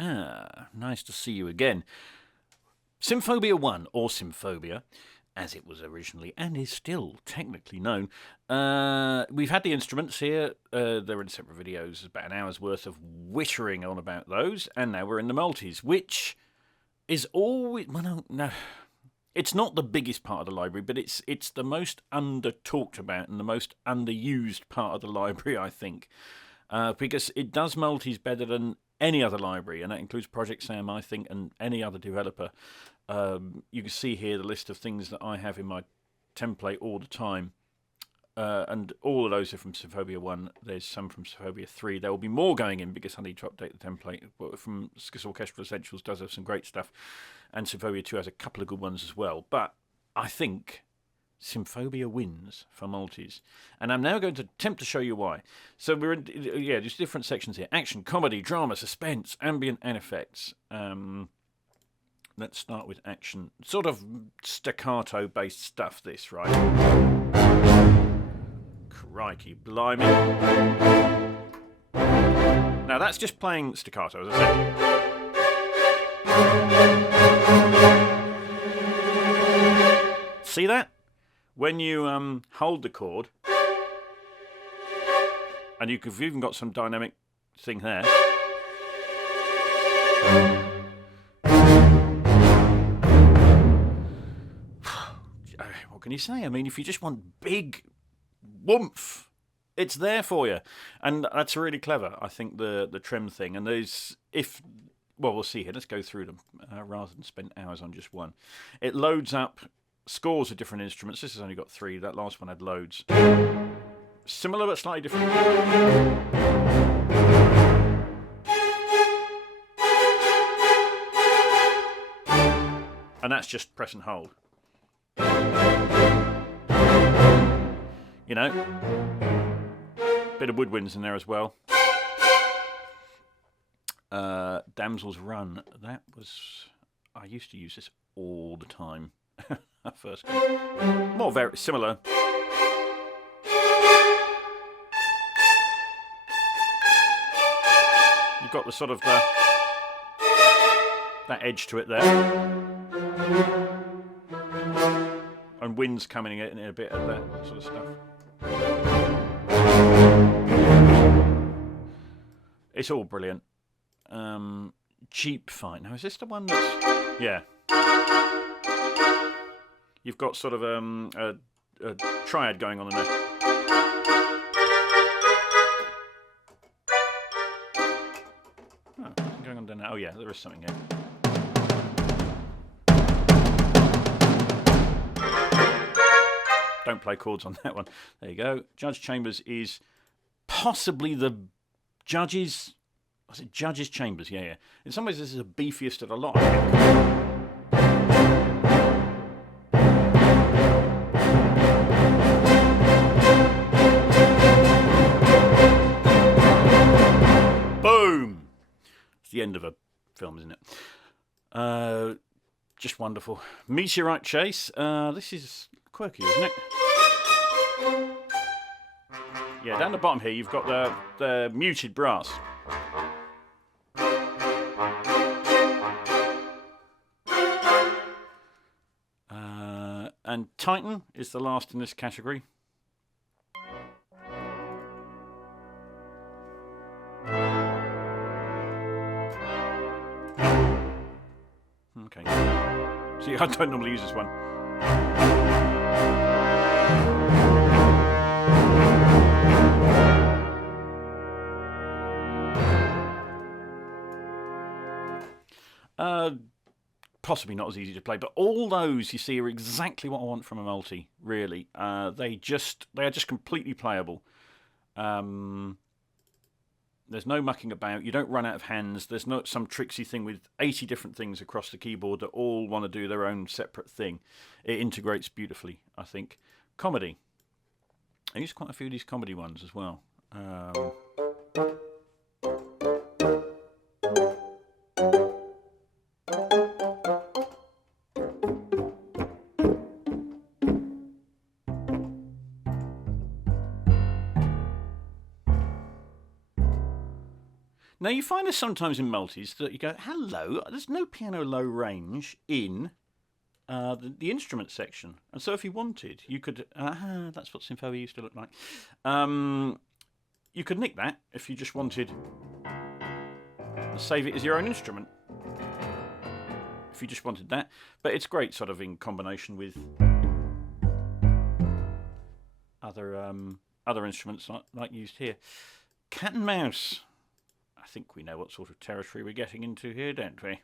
Nice to see you again. Symphobia 1, or Symphobia, as it was originally and is still technically known. We've had the instruments here. They're in separate videos, about an hour's worth of whittering on about those, and now we're in the multis, which is always... Well, no. It's not the biggest part of the library, but it's the most under-talked about and the most underused part of the library, I think. Because it does multis better than any other library, and that includes ProjectSAM, I think, and any other developer. You can see here the list of things that I have in my template all the time. And all of those are from Symphobia 1. There's some from Symphobia 3. There will be more going in because I need to update the template. From Orchestral Essentials does have some great stuff. And Symphobia 2 has a couple of good ones as well. But I think Symphobia wins for multis. And I'm now going to attempt to show you why. So we're in, there's different sections here. Action, comedy, drama, suspense, ambient, and effects. Let's start with action. Sort of staccato-based stuff, this, right? Crikey, blimey. Now that's just playing staccato, as I said. See that? When you hold the chord, and you've even got some dynamic thing there. What can you say? I mean, if you just want big woomph, it's there for you, and that's really clever. I think the trem thing, and we'll see here. Let's go through them rather than spend hours on just one. It loads up scores of different instruments. This has only got 3. That last one had loads. Similar but slightly different. And that's just press and hold. You know, bit of woodwinds in there as well. Damsel's Run. That was... I used to use this all the time. At first. More very similar. You've got the sort of that edge to it there. And winds coming in a bit of that sort of stuff. It's all brilliant. Cheap Fight. Now, is this the one that's... Yeah. You've got sort of a triad going on in there. Oh, what's going on down there? Oh, yeah, there is something here. Don't play chords on that one. There you go. Judge Chambers is possibly the Judge's... Was it Judge's Chambers? Yeah, yeah. In some ways, this is the beefiest of the lot, I think. Boom! It's the end of a film, isn't it? Just wonderful. Meteorite Chase. This is quirky, isn't it? Yeah, down the bottom here, you've got the muted brass. And Titan is the last in this category. Okay. See, I don't normally use this one. Possibly not as easy to play, but all those you see are exactly what I want from a multi. Really, they are just completely playable. There's no mucking about. You don't run out of hands. There's not some tricksy thing with 80 different things across the keyboard that all want to do their own separate thing. It integrates beautifully, I think. Comedy. I use quite a few of these comedy ones as well. Now, you find this sometimes in multis that you go, hello, there's no piano low range in the instrument section. And so if you wanted, you could, that's what Symphobia used to look like. You could nick that if you just wanted to save it as your own instrument. If you just wanted that. But it's great sort of in combination with other instruments like used here. Cat and mouse. I think we know what sort of territory we're getting into here, don't we?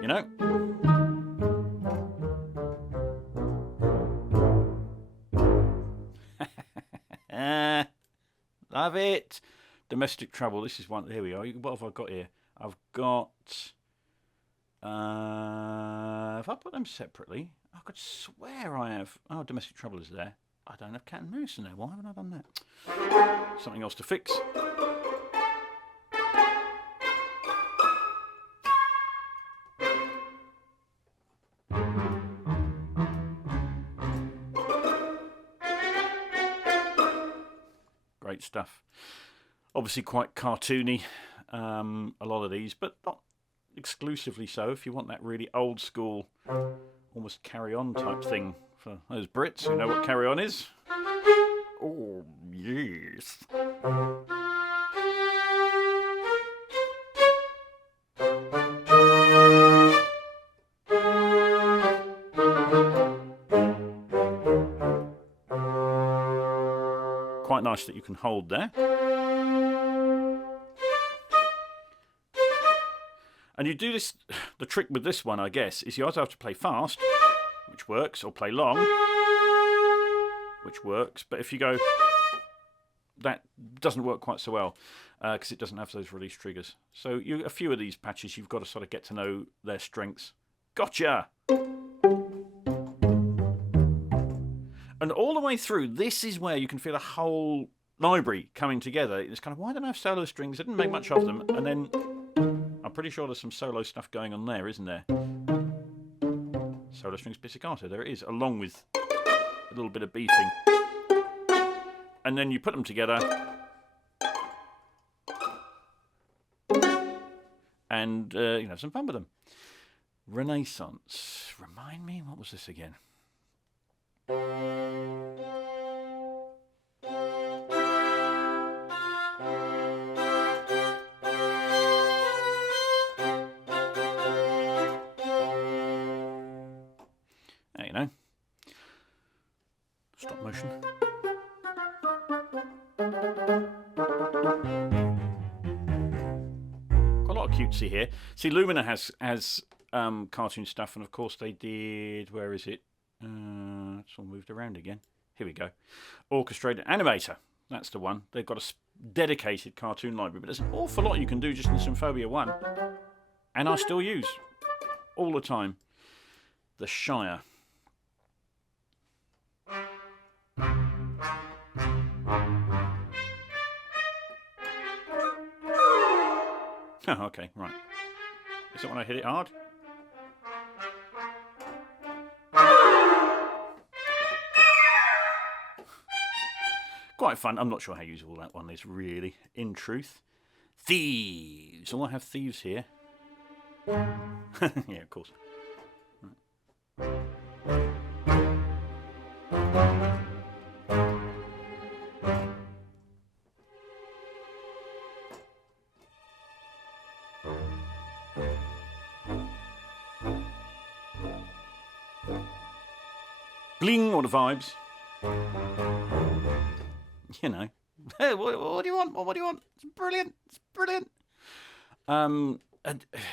You know? Love it. Domestic Trouble. This is one. Here we are. What have I got here? I've got. If I put them separately, I could swear I have. Oh, Domestic Trouble is there. I don't have Cat and Mouse in there. Why haven't I done that? Something else to fix. Great stuff. Obviously quite cartoony, a lot of these, but not exclusively so. If you want that really old school, almost Carry On type thing for those Brits who know what Carry On is. Oh, yes. Quite nice that you can hold there. And you do this, the trick with this one, I guess, is you either have to play fast, which works, or play long, which works. But if you go, that doesn't work quite so well, because it doesn't have those release triggers. So a few of these patches, you've got to sort of get to know their strengths. Gotcha! And all the way through, this is where you can feel a whole library coming together. It's kind of, why don't I have solo strings? I didn't make much of them. And then I'm pretty sure there's some solo stuff going on there, isn't there? Solo strings pizzicato, there it is, along with a little bit of beefing. And then you put them together. And you have some fun with them. Renaissance. Remind me, what was this again? There you know. Stop motion. Got a lot of cutesy here. See, Lumina has cartoon stuff, and of course they did. Where is it? It's all moved around again. Here we go. Orchestrated Animator. That's the one. They've got a dedicated cartoon library, but there's an awful lot you can do just in Symphobia 1. And I still use all the time. The Shire. Oh, okay, right. Is it when I hit it hard? Quite fun. I'm not sure how useful that one is, really, in truth. Thieves. Oh, I have thieves here. Yeah, of course. Right. Bling, all the vibes. You know, hey, what do you want? What do you want? It's brilliant. It's brilliant. And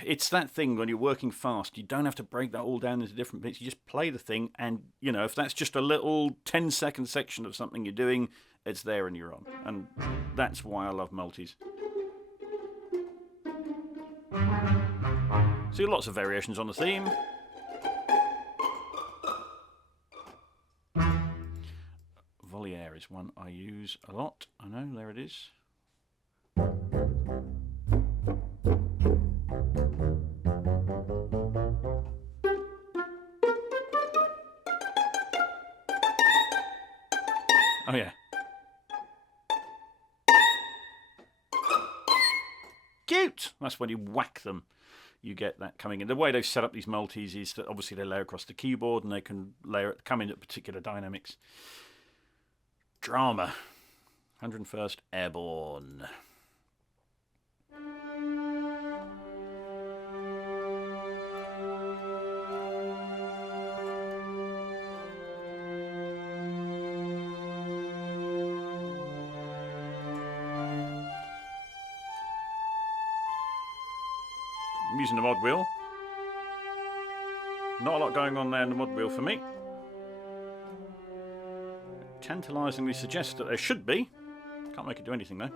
it's that thing when you're working fast, you don't have to break that all down into different bits. You just play the thing, and you know, if that's just a little 10-second section of something you're doing, it's there and you're on. And that's why I love multis. See, lots of variations on the theme. Voliere is one I use a lot. I know, there it is. Oh, yeah. Cute! That's when you whack them. You get that coming in. The way they've set up these multis is that obviously they layer across the keyboard and they can come in at particular dynamics. Drama. 101st Airborne. I'm using the mod wheel. Not a lot going on there in the mod wheel for me. Tantalisingly suggests that there should be. Can't make it do anything though.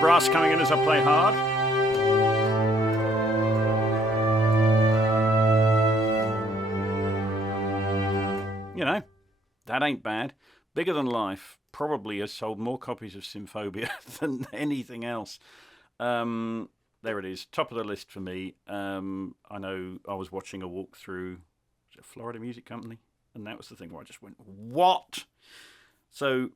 Brass coming in as I play hard. You know, that ain't bad. Bigger Than Life probably has sold more copies of Symphobia than anything else. There it is, top of the list for me. I know I was watching a walkthrough, was it Florida Music Company? And that was the thing where I just went, what? So...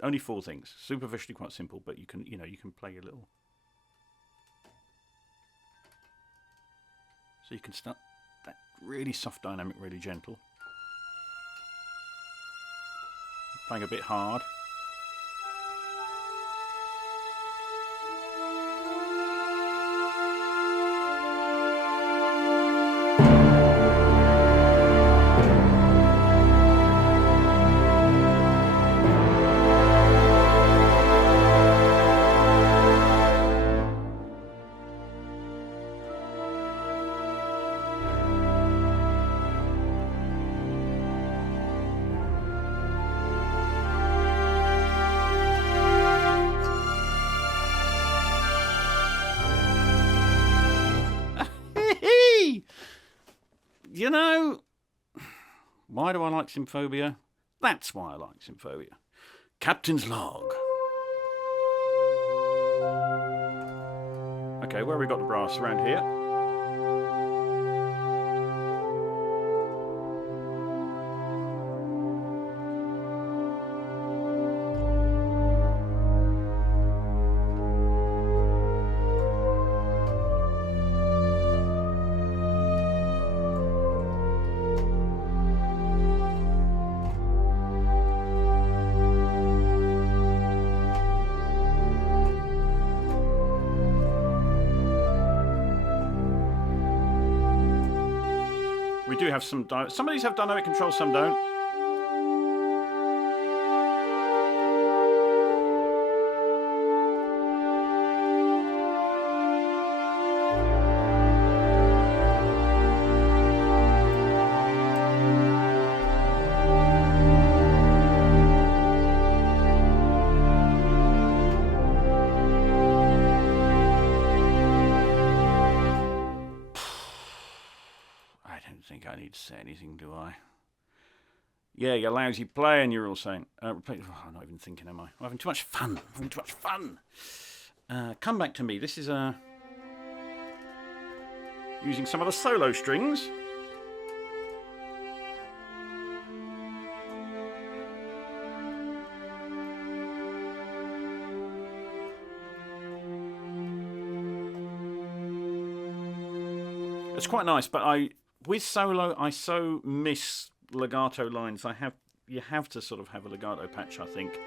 only 4 things. Superficially quite simple, but you can play a little. So you can start that really soft dynamic, really gentle. Playing a bit hard. You know, why do I like Symphobia? That's why I like Symphobia. Captain's Log. Okay, where have we got the brass? Around here. We do have some of these have dynamic control, some don't. I need to say anything, do I? Yeah, you lousy playing, you're all saying. I'm not even thinking, am I? I'm having too much fun. Come back to me. This is using some of the solo strings. It's quite nice, but with solo, I so miss legato lines. You have to sort of have a legato patch, I think.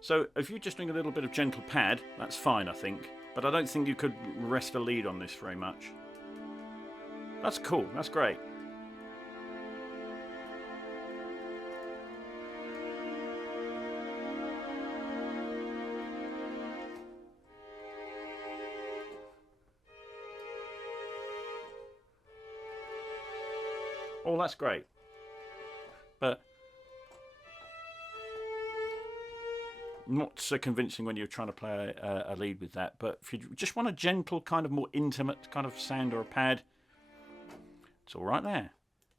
So if you're just doing a little bit of gentle pad, that's fine, I think. But I don't think you could rest a lead on this very much. That's cool. That's great. all that's great. But not so convincing when you're trying to play a lead with that. But if you just want a gentle, kind of more intimate kind of sound or a pad, it's all right there.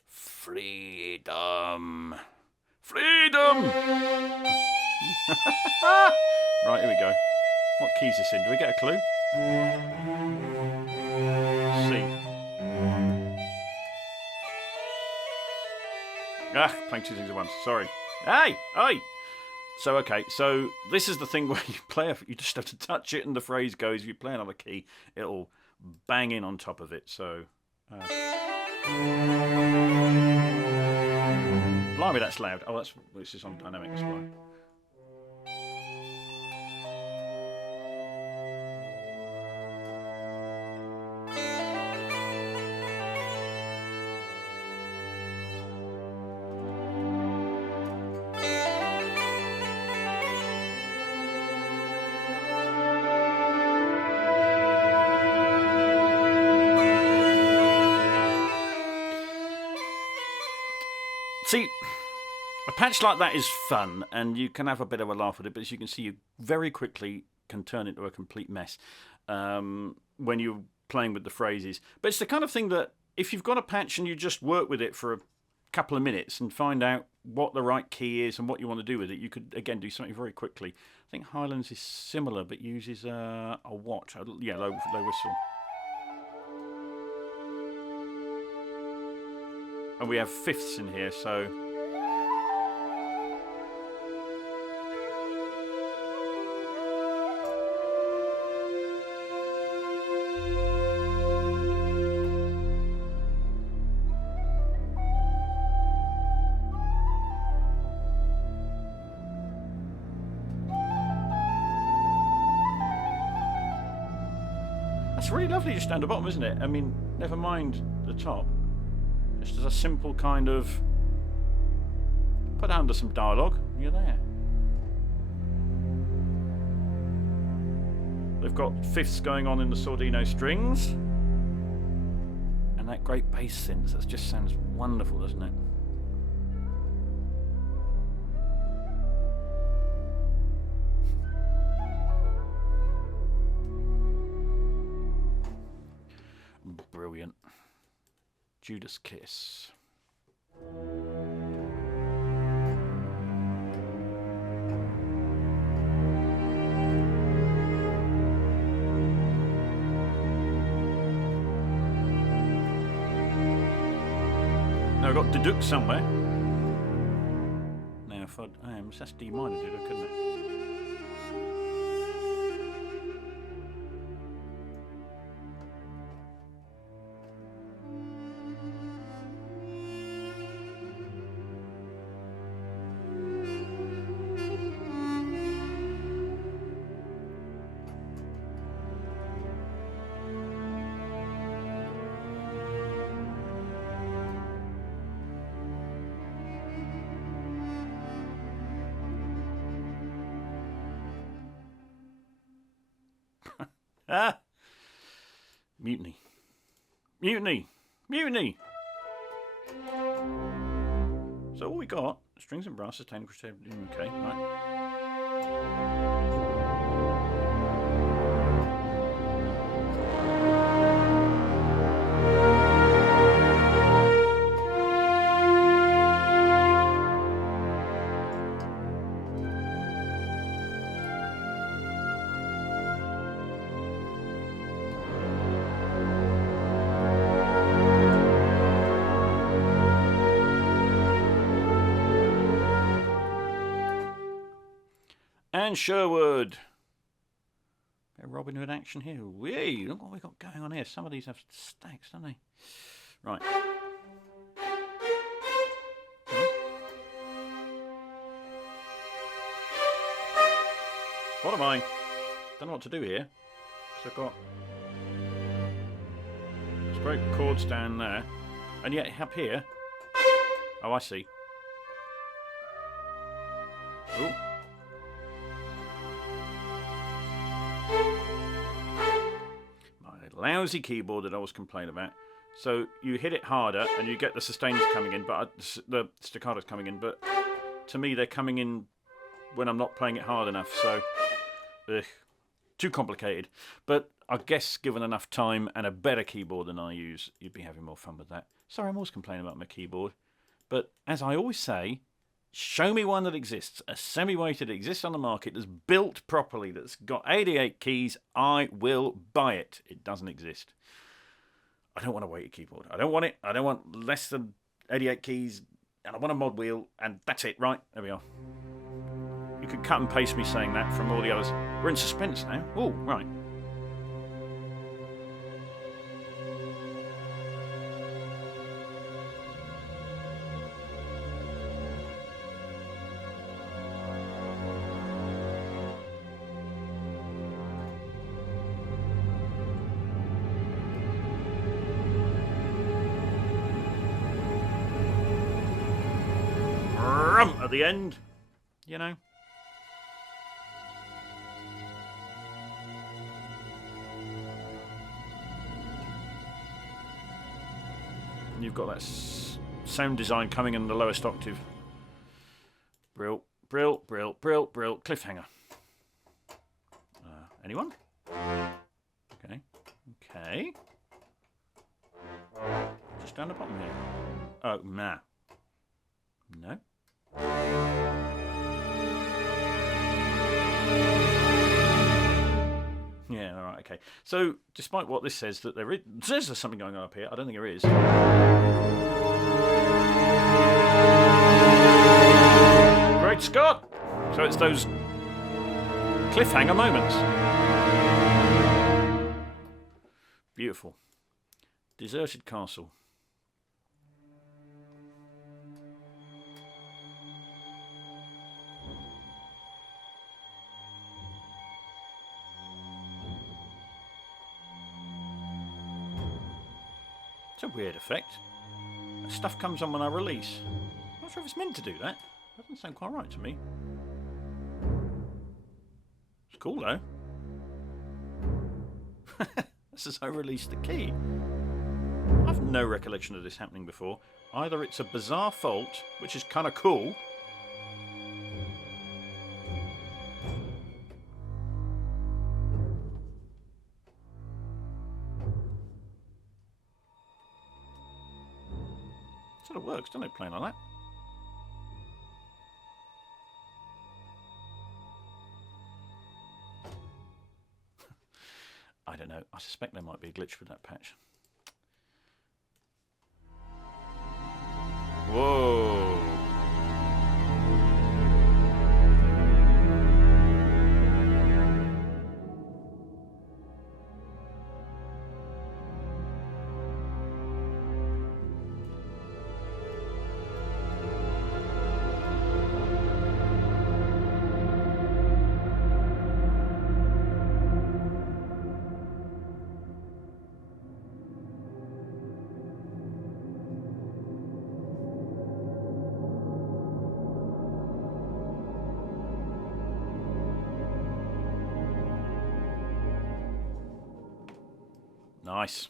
Freedom. Freedom! Right, here we go. What key is this in? Do we get a clue? C. Playing two things at once. Sorry. Hey! So, okay, so this is the thing where you play, you just have to touch it and the phrase goes. If you play another key, it'll bang in on top of it. So, blimey, that's loud. Oh, this is on dynamic display. See, a patch like that is fun, and you can have a bit of a laugh with it, but as you can see, you very quickly can turn it into a complete mess when you're playing with the phrases. But it's the kind of thing that if you've got a patch and you just work with it for a couple of minutes and find out what the right key is and what you want to do with it, you could, again, do something very quickly. I think Highlands is similar, but uses a watch, low whistle. And we have fifths in here, so... That's really lovely just down the bottom, isn't it? I mean, never mind the top. Just as a simple kind of put under some dialogue, you're there. They've got fifths going on in the Sordino strings, and that great bass synth. That just sounds wonderful, doesn't it? Brilliant. Judas Kiss. Now we've got Deduk somewhere. Now if that's D minor Deduk, isn't it? Mutiny. Mutiny! Mutiny! So all we got, strings and brass, sustained, okay, right. And Sherwood. Bit of Robin Hood action here. Whee! Look what we've got going on here. Some of these have stacks, don't they? Right. What am I? Don't know what to do here. So I've got those great chords down there. And yet up here. Oh, I see. Ooh. Lousy keyboard that I was complaining about. So you hit it harder and you get the sustains coming in, but the staccatos coming in. But to me, they're coming in when I'm not playing it hard enough. So, too complicated. But I guess given enough time and a better keyboard than I use, you'd be having more fun with that. Sorry, I'm always complaining about my keyboard. But as I always say, show me one that exists, a semi-weighted that exists on the market, that's built properly, that's got 88 keys, I will buy it. It doesn't exist. I don't want a weighted keyboard. I don't want it. I don't want less than 88 keys, and I want a mod wheel, and that's it. Right, there we are. You could cut and paste me saying that from all the others. We're in Suspense now. Oh, right. At the end, you know. You've got that sound design coming in the lowest octave. Brill, brill, brill, brill, brill. Cliffhanger. Anyone? Okay. Okay. Just down the bottom here. Oh, nah. No. Yeah, all right, okay. So, despite what this says, that there is there's something going on up here. I don't think there is. Great Scott! So it's those cliffhanger moments. Beautiful. Deserted castle. It's a weird effect. Stuff comes on when I release. I'm not sure if it's meant to do that. Doesn't sound quite right to me. It's cool though. This is how I release the key. I've no recollection of this happening before. Either it's a bizarre fault, which is kind of cool. Sort of works, doesn't it, playing like that? I don't know. I suspect there might be a glitch with that patch. Whoa. Nice.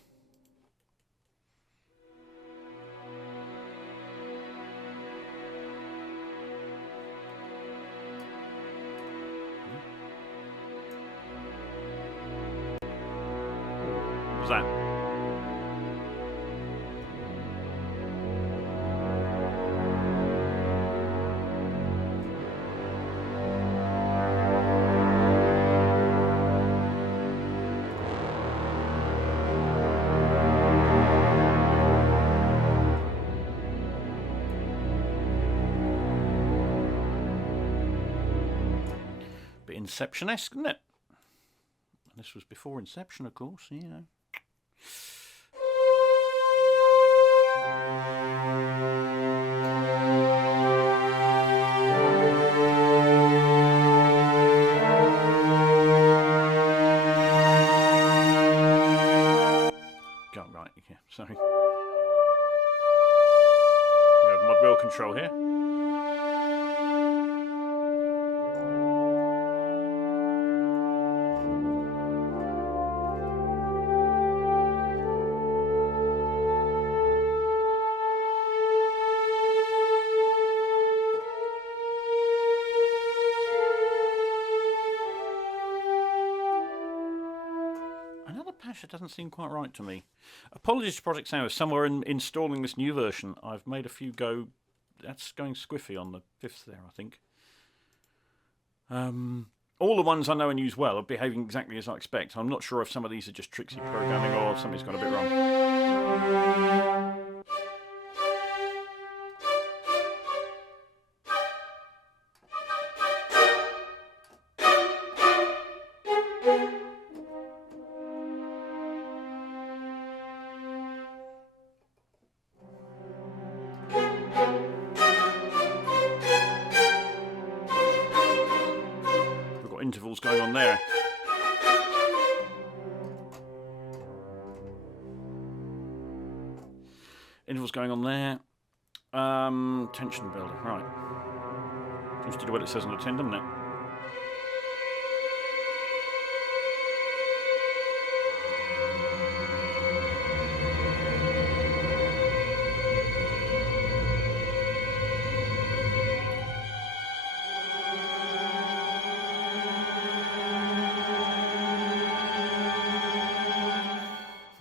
What was that? Inception-esque, isn't it? This was before Inception, of course, you know. Got right, yeah, sorry. We have mod wheel control here. pressure doesn't seem quite right to me. Apologies to ProjectSAM if somewhere in installing this new version I've made a few go. That's going squiffy on the 5th there, I think. All the ones I know and use well are behaving exactly as I expect. I'm not sure if some of these are just tricksy programming or if something's gone a bit wrong. Intervals going on there. Intervals going on there. Tension builder, right. Seems to do what it says on the tin, doesn't it?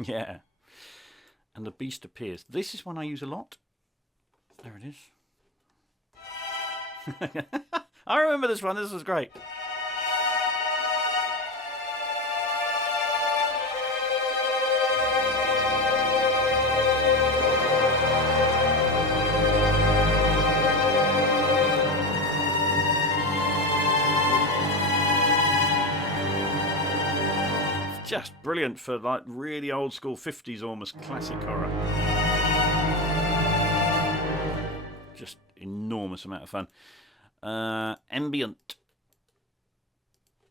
Yeah. And the beast appears. This is one I use a lot. There it is. I remember this one. This was great. Just brilliant for like really old school 50s almost classic horror. Just enormous amount of fun. Ambient.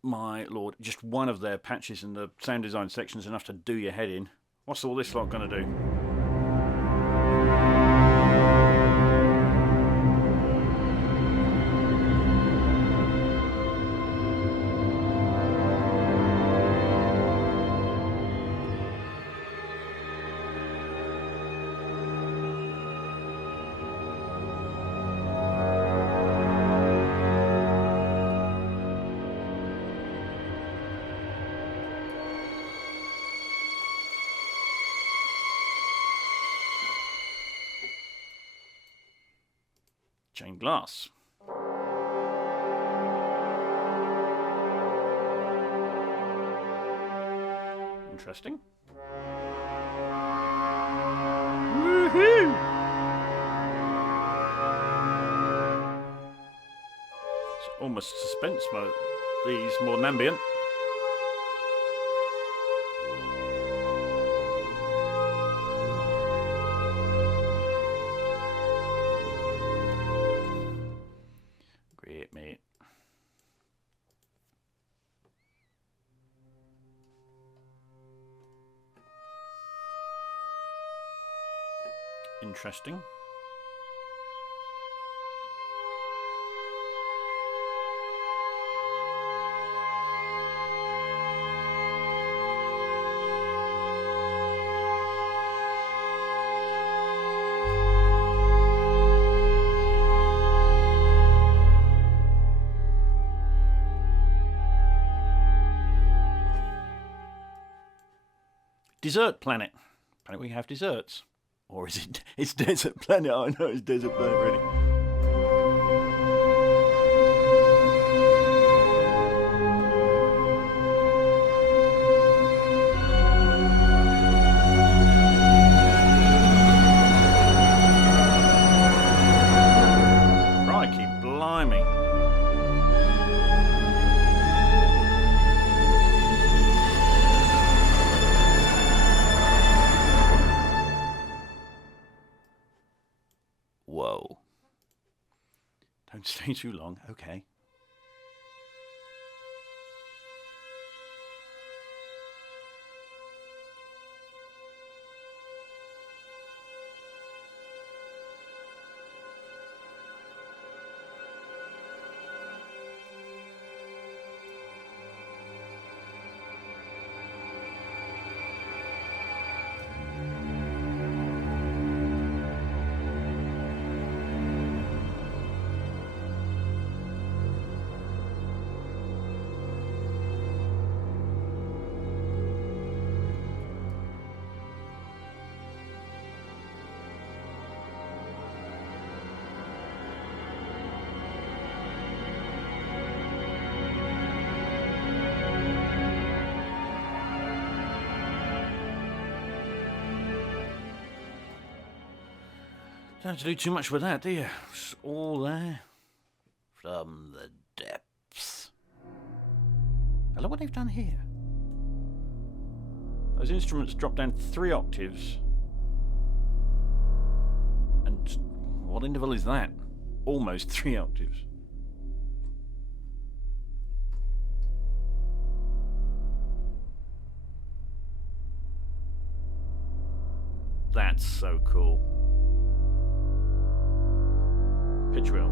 My lord, just one of their patches in the sound design section is enough to do your head in. What's all this lot going to do? Chain glass. Interesting. Woohoo! It's almost suspense mode. These more than ambient. Interesting. Desert planet. Planet we have desserts. Or is it? It's Desert Planet. I know it's Desert Planet, really. Crikey, blimey. Whoa. Don't stay too long. Okay. Don't have to do too much with that, do you? It's all there from the depths. I love what they've done here. Those instruments drop down 3 octaves. And what interval is that? Almost 3 octaves. That's so cool. Pitch wheel.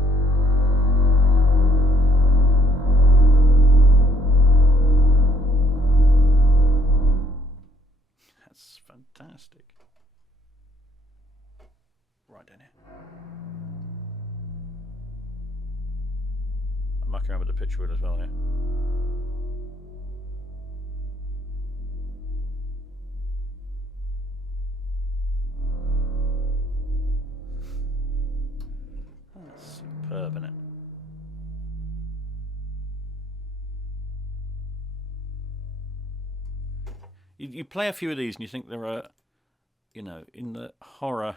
That's fantastic. Right down here. I'm mucking around with the pitch wheel as well here. That's superb, isn't it? You play a few of these and you think there are, you know, in the horror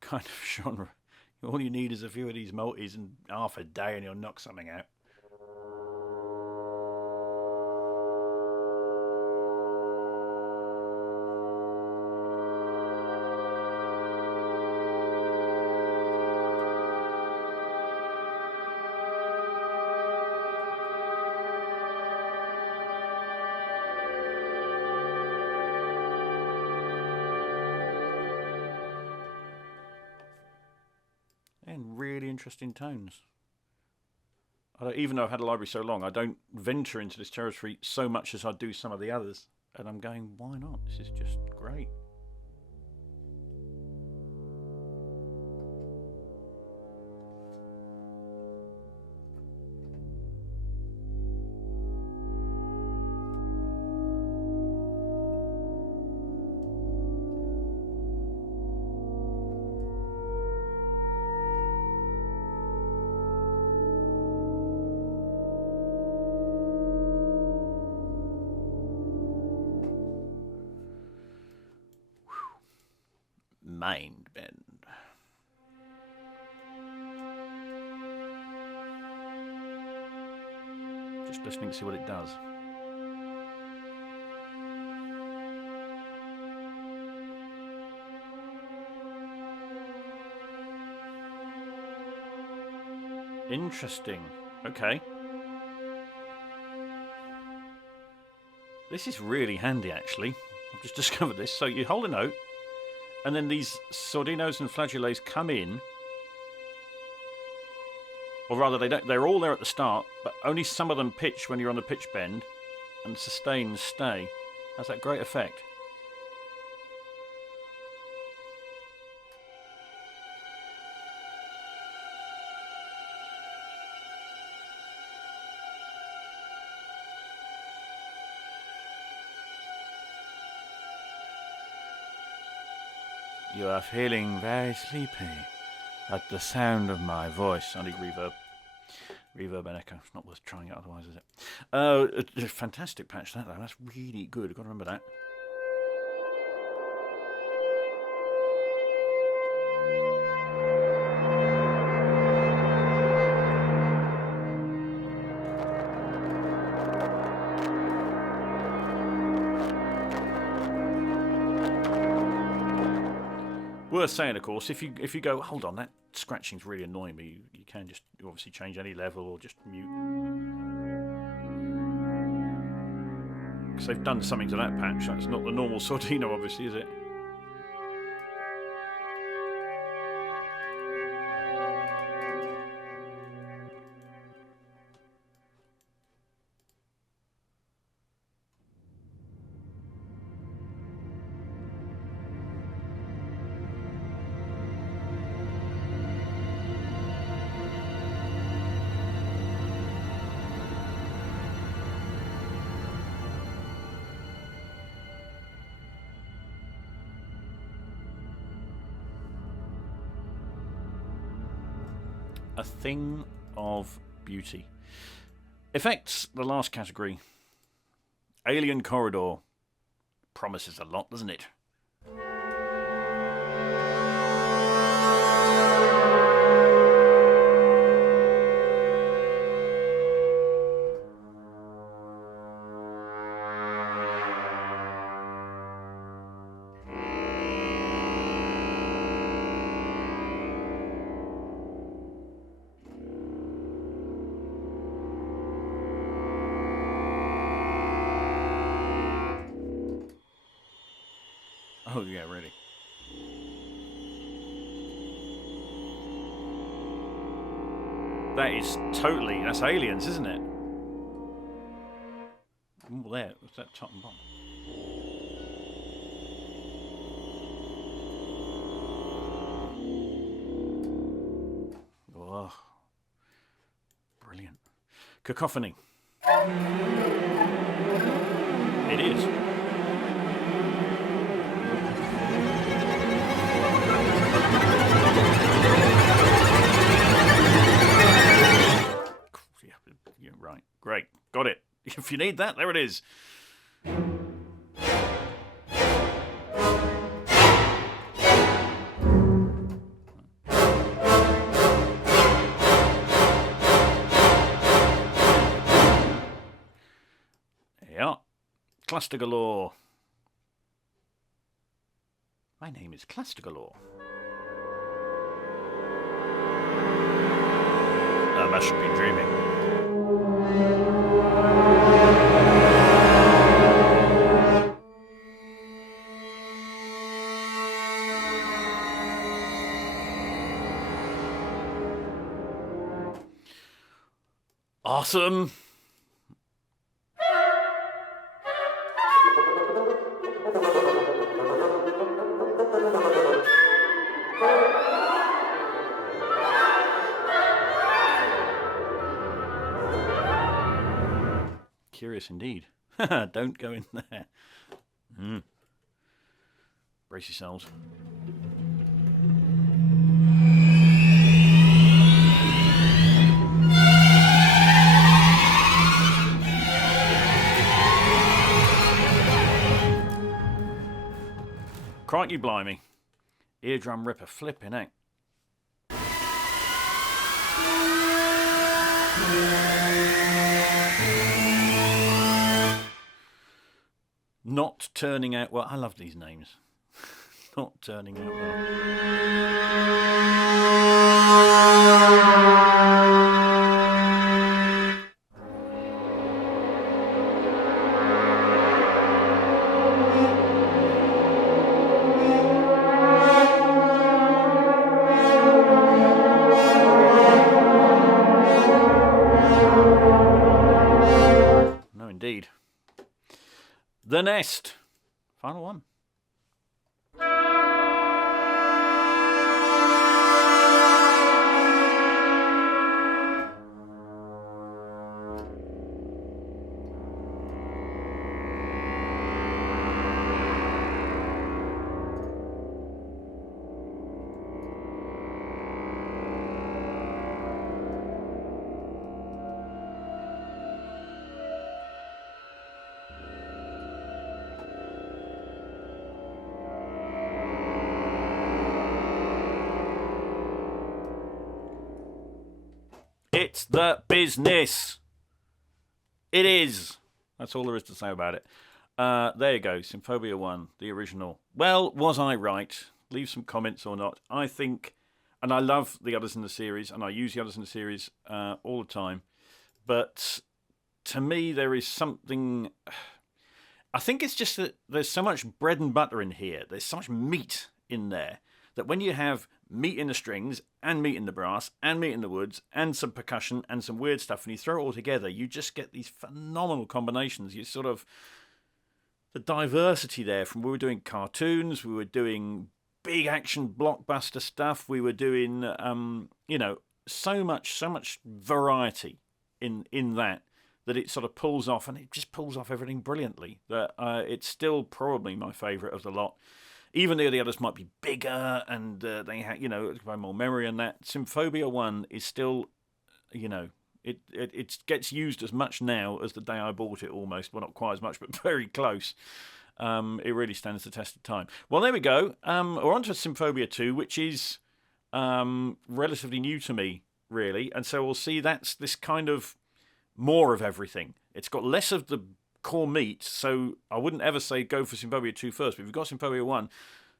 kind of genre, all you need is a few of these multis and half a day and you'll knock something out. And really interesting tones. Even though I've had a library so long, I don't venture into this territory so much as I do some of the others. And I'm going, why not? This is just great. Mind bend. Just listening to see what it does. Interesting. Okay. This is really handy, actually. I've just discovered this. So you hold a note, and then these sordinos and flageolets come in, or rather, they don't. They're all there at the start, but only some of them pitch when you're on the pitch bend, and sustains stay. Has that great effect. You are feeling very sleepy at the sound of my voice. I need reverb. Reverb and echo. It's not worth trying it otherwise, is it? A fantastic patch, that, though. That's really good. I've got to remember that. Worth saying, of course, if you go, hold on, that scratching's really annoying me, you can just obviously change any level or just mute. Because they've done something to that patch. That's not the normal Sordino, obviously, is it? A thing of beauty. Effects, the last category. Alien Corridor. Promises a lot, doesn't it? Oh, yeah, really. That is totally... That's Aliens, isn't it? Oh, there. What's that top and bottom? Oh, brilliant. Cacophony. It is. Yeah, right. Great. Got it. If you need that, there it is. Yeah. Cluster galore. My name is Cluster galore. I must be dreaming. Awesome. Curious indeed. Don't go in there. Brace yourselves. Crikey blimey. Eardrum ripper flipping out. Not turning out well. I love these names. Not turning out No, indeed. The Nest. Final one. It's the business. It is. That's all there is to say about it. There you go. Symphobia 1, the original. Well, was I right? Leave some comments or not. I think, and I love the others in the series, and I use the others in the series all the time. But to me, there is something... I think it's just that there's so much bread and butter in here. There's so much meat in there that when you have meat in the strings and meat in the brass and meat in the woods and some percussion and some weird stuff, and you throw it all together, you just get these phenomenal combinations. You sort of... The diversity there from we were doing cartoons, we were doing big action blockbuster stuff, we were doing, so much variety in that it sort of pulls off, and it just pulls off everything brilliantly. That it's still probably my favourite of the lot. Even though the others might be bigger and they have, more memory and that, Symphobia 1 is still, it gets used as much now as the day I bought it almost. Well, not quite as much, but very close. It really stands the test of time. Well, there we go. We're on to Symphobia 2, which is relatively new to me, really. And so we'll see that's this kind of more of everything. It's got less of the core meat, so I wouldn't ever say go for Symphobia 2 first. But if you've got Symphobia 1,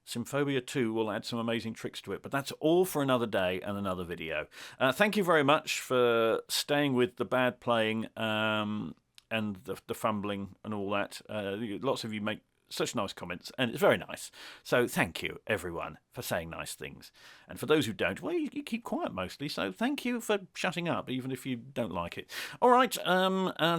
Symphobia 2 will add some amazing tricks to it. But that's all for another day and another video. Thank you very much for staying with the bad playing and the fumbling and all that. Lots of you make such nice comments, and it's very nice. So thank you, everyone, for saying nice things. And for those who don't, well, you keep quiet mostly, so thank you for shutting up, even if you don't like it. All right,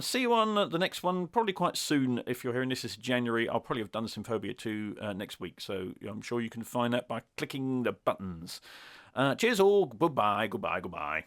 see you on the next one, probably quite soon. If you're hearing this is January, I'll probably have done Symphobia 2 next week, so I'm sure you can find that by clicking the buttons. Cheers all, goodbye, goodbye, goodbye.